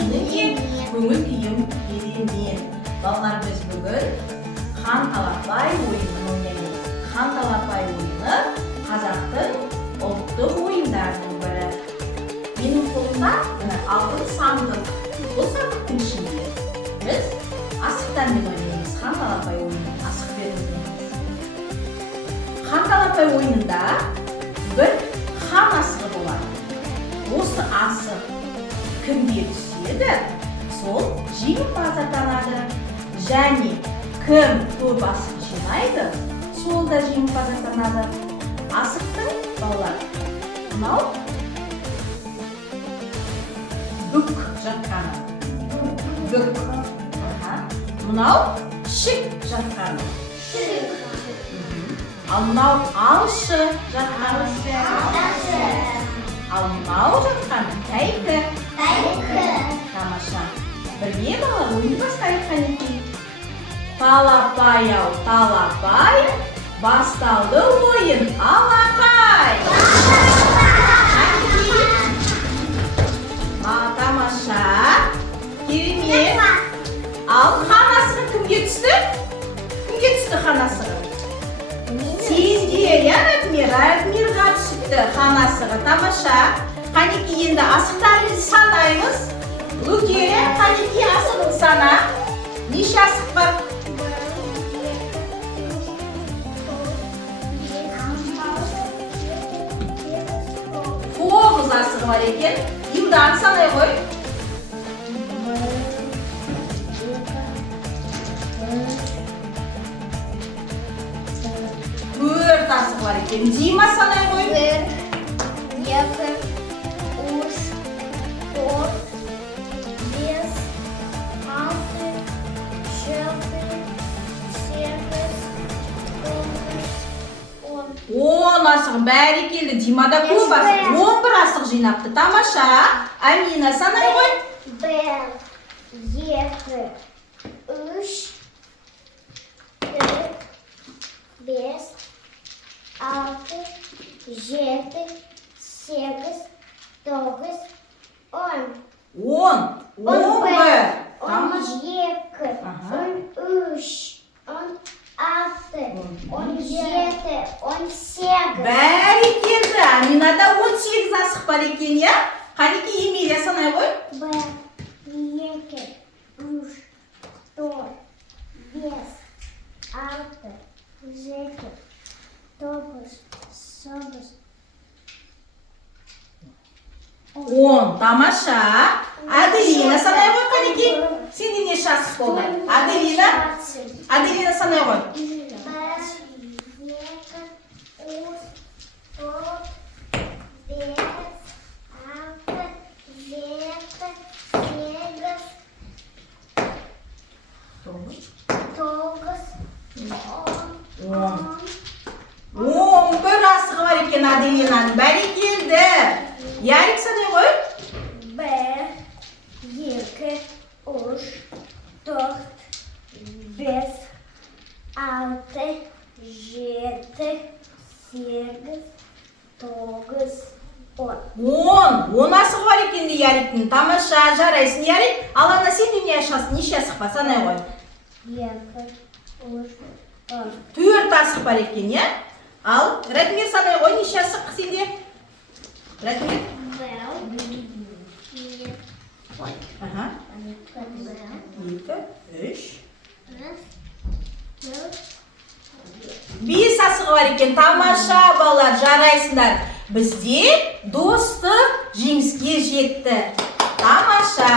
менің де көңіл күйім керемет. Балалар, біз бүгін хан талапай ойынын ойнаймыз. Хан талапай ойыны қазақтың ұлттық ойындарының бірі. Менің қолымда алтын сандық. Бұл сандықтың ішінде біз асықтармен ойнаймыз. Хан талапай ойынын асықпен ойнаймыз. Хан талапай ойынында бір хан асығы болады. Осы асық кімге түседі, сол жеңімпаз атанады. Және кім көп асық жинайды, сол да жеңімпаз атанады. Асықтың, балалар, мынау бүк жатқаны. Бүк. Мынау шік жатқаны. Ал мынау алшы жатқаны. Ал мынау жатқан тәйкі. Тамаша. Бірге балалар ойын бастайық қанекей. Талапай-ау, талапай, басталды ойын алақай. Тамаша. Керемет. Ал хан асығы кімге түсті? Кімге түсті хан асығы? Сенде, Радмирға түсіпті хан асығы. Тамаша. Қанекей енді асықтарымызды санаймыз. Луке, қанекей асығын сана. Неше асық бар? 9 асығы бар екен. Юлдан санай ғой. 4 асығы бар екен. Дима санай ғой. 1, 2, 3, 4, 5, 6, 7, 8, 9, 10. 10 асығы бәрі келді. Димада көп асық. 11 асық жинапты. Тамаша. Амина санай ғой. 1, 2, 3, 4, 5, 6, 7, 8, 9, 10. 10. 11. 12, 18. Бәрі келді. Аминада 18 асық бар екен, я? Қанекей Емелия санай ғой. 1, 2, 3, 4, 5, 6, 7, 9, 10. Тамаша. Аделина санай ғой қанекей. Сенде неше асық болды? Аделина санай ғой. 1, 2, 3, 4, 5, 6, 7, 11 асығы бар екен Аделинаның. Бәрі келді. Ярик санай ғой. 1, 2, 3, 4, 5, 6, 7, 8, 9, 10. 10 асығы бар екен де Яриктің. Тамаша, жарайсың Ярик. Ал ана сенде неше асық бар? Санай ғой. 2, 3, 4 асық бар екен, я? Ал Радмир санай ғой, неше асық сенде? Радмир? 2, 3, 5 асығы бар екен. Тамаша, балалар, жарайсыңдар. Бізде достық жеңіске жетті. Тамаша.